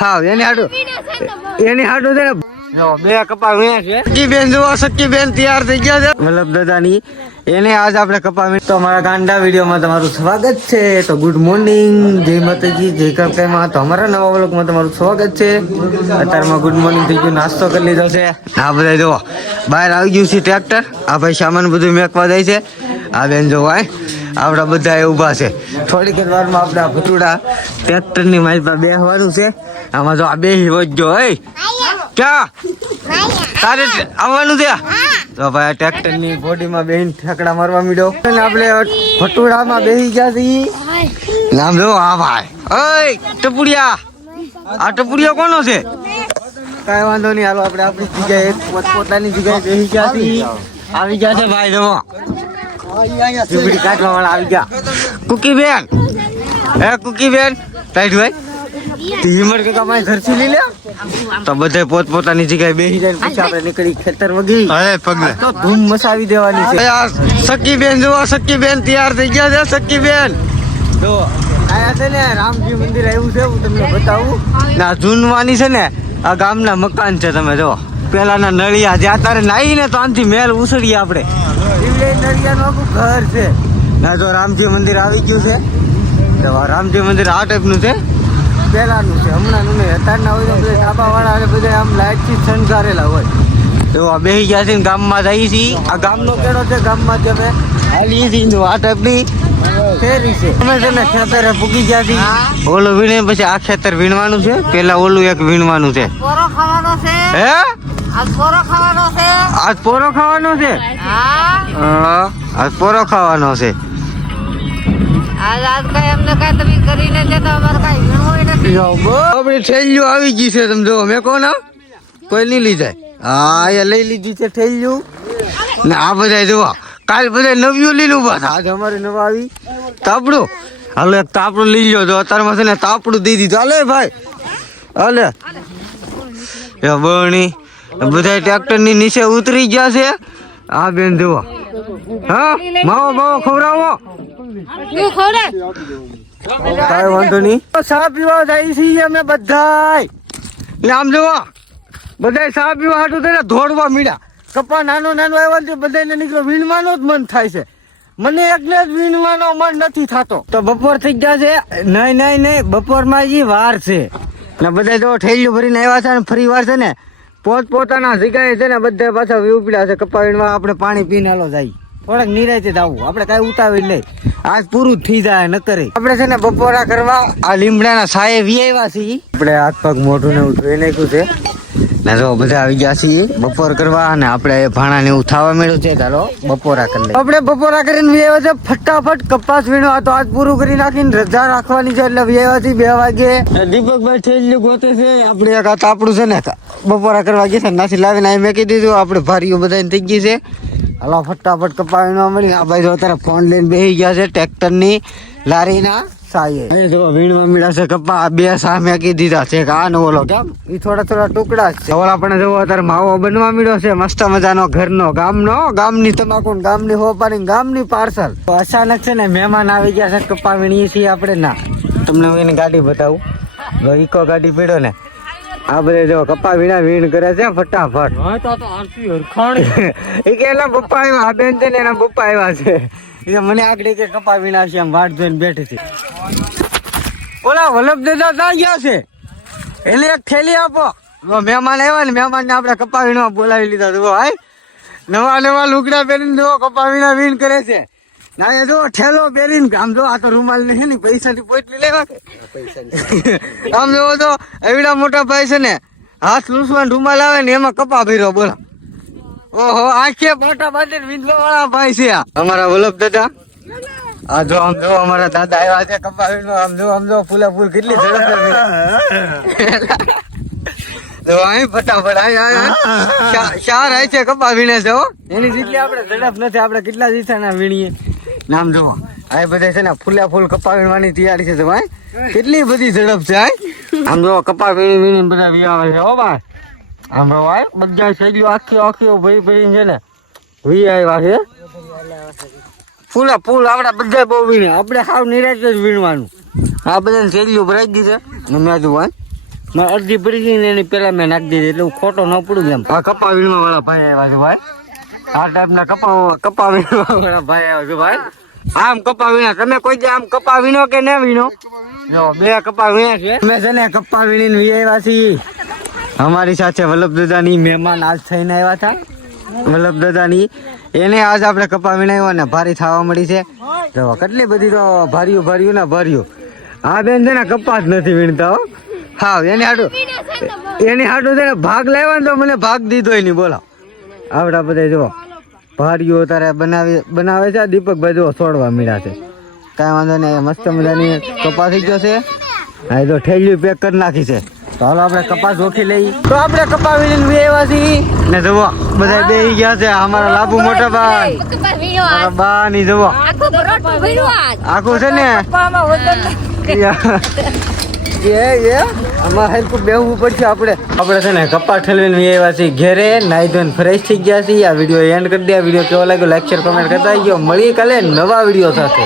હા એની હાટું છે ને બે કપા વીણ્યા છે. સખી બેન જુઓ, સખી બેન તૈયાર થઈ ગયા છે વલ્લભ દાદાની. એને આજ આપણે કપા વીણ. તો અમારા ગાંડા વિડીયોમાં તમારું સ્વાગત છે. તો ગુડ મોર્નિંગ, જય માતાજી, જય કાકામાં. તો અમારા નવા વ્લોગમાં તમારું સ્વાગત છે. અત્યારમાં ગુડ મોર્નિંગ થઈ ગયું, નાસ્તો કરી લીધો છે. આ બધા જુઓ બહાર આવી ગયું છે ટ્રેક્ટર. આ ભાઈ સામાન બધું મેકવા જાય છે. આ બેન જોવો આપડા બધા ઉભા છે. થોડીક જ વારમાં આપણે આ ભટુડા ટ્રેક્ટરની મારી પાસે બેસવાનું છે. આમાં જો આ બેસી વજ્જો ક્યાં તારે આવવાનું છે. તો ભાઈ ટ્રેક્ટર ની બોડીમાં બેહીને ઠેકડા મારવા મીડો. આપણે ભટુડામાં બેસી ગયા છીએ. નામ જો આ ભાઈ ઓય ટપુડિયા. આ ટપુડિયા કોનો છે? કઈ વાંધો નહીં, હાલો આપણે આપણી જગ્યાએ પોતાની જગ્યાએ બેસી ગયા છીએ. આવી ગયા છે ભાઈ જમો કાઢવા વાળા આવી ગયા. કુકી બેન, કુકી બેન ટાઈટ ભાઈ હિમર કે કમાઈ ઘરથી લઈ લે. તો બધે પોતપોતાની જગ્યાએ બેસી જાય. પછી આપણે નીકળી ખેતર વગી તો ધૂમ મચાવી દેવાની છે. સખી બેન જુઓ, સખી બેન તૈયાર થઈ ગયા છે. સખી બેન જો આયા છે ને રામજી મંદિર આવ્યું છે, હું તમને બતાવું. ના જૂનવાની છે ને આ ગામના મકાન છે. તમે જો પેલાના નળિયા જ્યાં તારે નાઈ ને તો આનથી મેલ ઉછળીએ આપણે. નળિયાનું આખું ઘર છે. ના જો રામજી મંદિર આવી ગયું છે. તો રામજી મંદિર આ ટાઈપનું છે, પેલાનું છે, હમણાંનું નહીં. અત્યારના હોય તો બધા ધાબા વાળા બધા આમ લાઈટથી શણગારેલા હોય. તો આ બેસી ગયા છે, ગામમાં જઈએ છીએ. આ ગામનો કેળો છે, ગામમાં જ અમે હાલીએ છીએ. આ ટાઈપની ફેરી છે. અમે છે ને ખેતરે પૂકી ગયા છીએ. ઓલું વીણે પછી આ ખેતર વીણવાનું છે. પેલા ઓલું એક વીણવાનું છે. પોરો ખાવાનો છે. હે આજ પોરો ખાવાનો છે. આજ પોરો ખાવાનો છે. હા આજ પોરો ખાવાનો છે. આજ કઈ અમને કઈ તમે કરીને દેતા અમારે કઈ વીણવું નથી. આપડે ઠેલ્યું આવી ગઈ છે. તમે જો મેં કહો ને કોઈ નહીં લઈ જાય. હા એ લઈ લીધી છે ઠેલ્યું ને. આ બધા જોવા કાલ બધા નવ્યું લીલું બસ. આજે અમારે નવા આવી તાપડું. હાલો એક તાપડું લઈ લો. તો અત્યારમાં છે ને તાપડું દઈ દીધું. હાલે ભાઈ હાલે બણી બધા ટ્રેક્ટર ની નીચે ઉતરી ગયા છે. આ બેન જોવો હા માવો બાવો ખવડાવો. કઈ વાંધો નહીં. ચા પીવા જાય છીએ અમે બધા. આમ જોવો બધા ચા પીવા હાટું થઈને દોડવા મીડા. કપા નાનો નાનો આવ્યો બધાને નીકળો વીણવાનો જ મન થાય છે. મને એકને જ વીણવાનો મન નથી થતો. તો બપોર થઈ ગયા છે. નહીં બપોરમાં જ વાર છે ને. બધા જો ઠેલિયું ભરીને આવ્યા છે ને ફરી વાર છે ને પોતપોતાના જગ્યાએ છે ને બધા પાછા ઉપડ્યા છે. કપા વીણવા આપણે પાણી પીને હાલો જાય. થોડાક નિરાયતે જવું, આપણે કઈ ઉતાવી નહીં. આજ પૂરું જ થઈ જાય ન કરે. આપણે છે ને બપોરા કરવા આ લીમડાના સાયે વિયાવ્યા છીએ. આપણે હાથ પગ મોઢું ને એવું ધોઈ નાખ્યું છે ને. જો બધા આવી ગયા છીએ બપોર કરવા. અને આપણે ભાણા ને એવું થવા મળ્યું છે. ચાલો બપોરા કરી લઈએ. આપણે બપોરા કરીને વિયાવ્યા છે ફટાફટ કપાસ વીણવા. તો આજ પૂરું કરી નાખીને રજા રાખવાની છે એટલે વિયાવ્યા છીએ 2 વાગે. દીપકભાઈ ઠેલ્યું ગોતે છે. આપણે એક આપણું છે ને બપોરા કરવા ગયા નાસી લાવીને અહીં મેકી દીધું. આપણે ભારીઓ બધા થઈ ગઈ છે. હાલો ફટાફટ કપા વીણવા મળી. આ ભાઈ જો અત્યારે ફોન લઈને બેસી ગયા છે ટ્રેક્ટર ની લારીના સાયે. જો વીણવા મળ્યા છે કપા. 2 સા મેકી દીધા છે. આ નો ઓલો કેમ એ થોડા ટુકડા છે. ઓલા આપણે જો અત્યારે માવો બનવા મળ્યો છે મસ્ત મજાનો ઘરનો ગામની તમાકુ ગામની હોપારી ગામની પાર્સલ. તો અચાનક છે ને મહેમાન આવી ગયા છે. કપા વીણીએ છીએ આપણે. ના તમને હું એની ગાડી બતાવું. ઇકો ગાડી પીડ્યો ને. આ બધે જો કપા વીણ કરે છે ફટાફટ. એ કે એના પપ્પા આવ્યા. આ બેન છે ને એના પપ્પા આવ્યા છે. મને આગળ કે કપા વીણા છે એમ વાટ જોઈને બેઠી છે. ઓલા વલ્લભ દાદા ત્યાં ગયા છે. એને એક થેલી આપો. મહેમાન આવ્યા ને મહેમાન ને આપણે કપા વીણવા બોલાવી લીધા. જુઓ ભાઈ નવા લુગડા પહેરીને જો કપા વીણ કરે છે. ના એ જો ઠેલો પહેરીને આમ જો આ તો રૂમાલ ને છે ને પૈસા થી પોટલી લેવા કે આમ જોવો તો એવડા મોટા ભાઈ છે ને હાથ લૂસવાનો રૂમાલ આવે ને એમાં કપા ભર્યો. બોલો ઓહો આંખે પાટા બાંધીને વીણવા વાળા ભાઈ છે અમારા વલ્લભ દાદા. આ જો આમ જો અમારા દાદા આવ્યા છે કપા વીણવા. આમ જો ફૂલા ફૂલ કેટલી ઝડપ ફટાફટ ચાર આય છે કપા વીણે છે. એની જેટલી આપણે ઝડપ નથી. આપણે કેટલા દિવસના વીણીએ. નામ જો આ બધા છે ને ફૂલ કપા વીણવાની તૈયારી છે. ભાઈ કેટલી બધી ઝડપ છે. આમ જો કપા વીણી બધા વિયાવે છે. હો ભાઈ આમ ભાઈ બધા શૈલીઓ આખી ભાઈ છે ને વી આવ્યા છે. ફૂલ આપડા બધા બહુ વીણે. આપણે સાવ નિરાશ જ વીણવાનું. આ બધાને શેરીઓ ભરાઈ ગઈ છે ને મેં હજુ વાંચ મેં અડધી પડી ગઈ ને એની પેલા મેં નાખી દીધી એટલે હું ખોટો ન પડું એમ. આ કપા વીણવા વાળા ભાઈ આવ્યા છે ભાઈ. આ ટાઈપના કપા વીણવા વાળા ભાઈ આવ્યા છે ભાઈ. આમ કપા વીણા તમે કોઈ દે આમ કપા વીણો કે ન વીણો? જો 2 કપા વીણ્યા છે. અમે છે ને કપા વીણીને વી આવ્યા છીએ. અમારી સાથે વલ્લભ દાદાની મહેમાન આજ થઈને આવ્યા હતા. વલ્લભ દાદાની એને આજ આપણે કપા વીણાવ્યો ને ભારી થવા મળી છે. જો કેટલી બધી તો ભાર્યું ને ભર્યું. આ બેન છે ને કપા જ નથી વીણતા હો. હા એની હાટું છે ને ભાગ લાવ્યા ને તો મને ભાગ દીધો નહીં બોલો. આવડા બધા જો ભારીઓ તારે બનાવે છે. દીપકભાઈ જો છોડવા મળ્યા છે. કાંઈ વાંધો નહીં મસ્ત મજાની કપા થઈ ગયો છે. હા તો ઠેલી પેક કરી નાખી છે. તો હાલો આપણે કપાસ જોખી લઈ. તો આપણે કપા વીણીને આવ્યા છીએ ને જુઓ બધા બેસી ગયા છે. અમારા લાભુ મોટા ભાઈ બા ની જુઓ આખું છે ને આમાં હરખું બેહવું પડશે. આપણે છે ને કપા ઠલવીને આવ્યા છીએ ઘેરે. નાઈ ધોઈને ફ્રેશ થઈ ગયા છીએ. આ વિડીયો એન્ડ કરી દે. વિડીયો કેવો લાગ્યો લાઈક શેર કમેન્ટ કરતા ગયો. મળી કાલે નવા વિડીયો સાથે.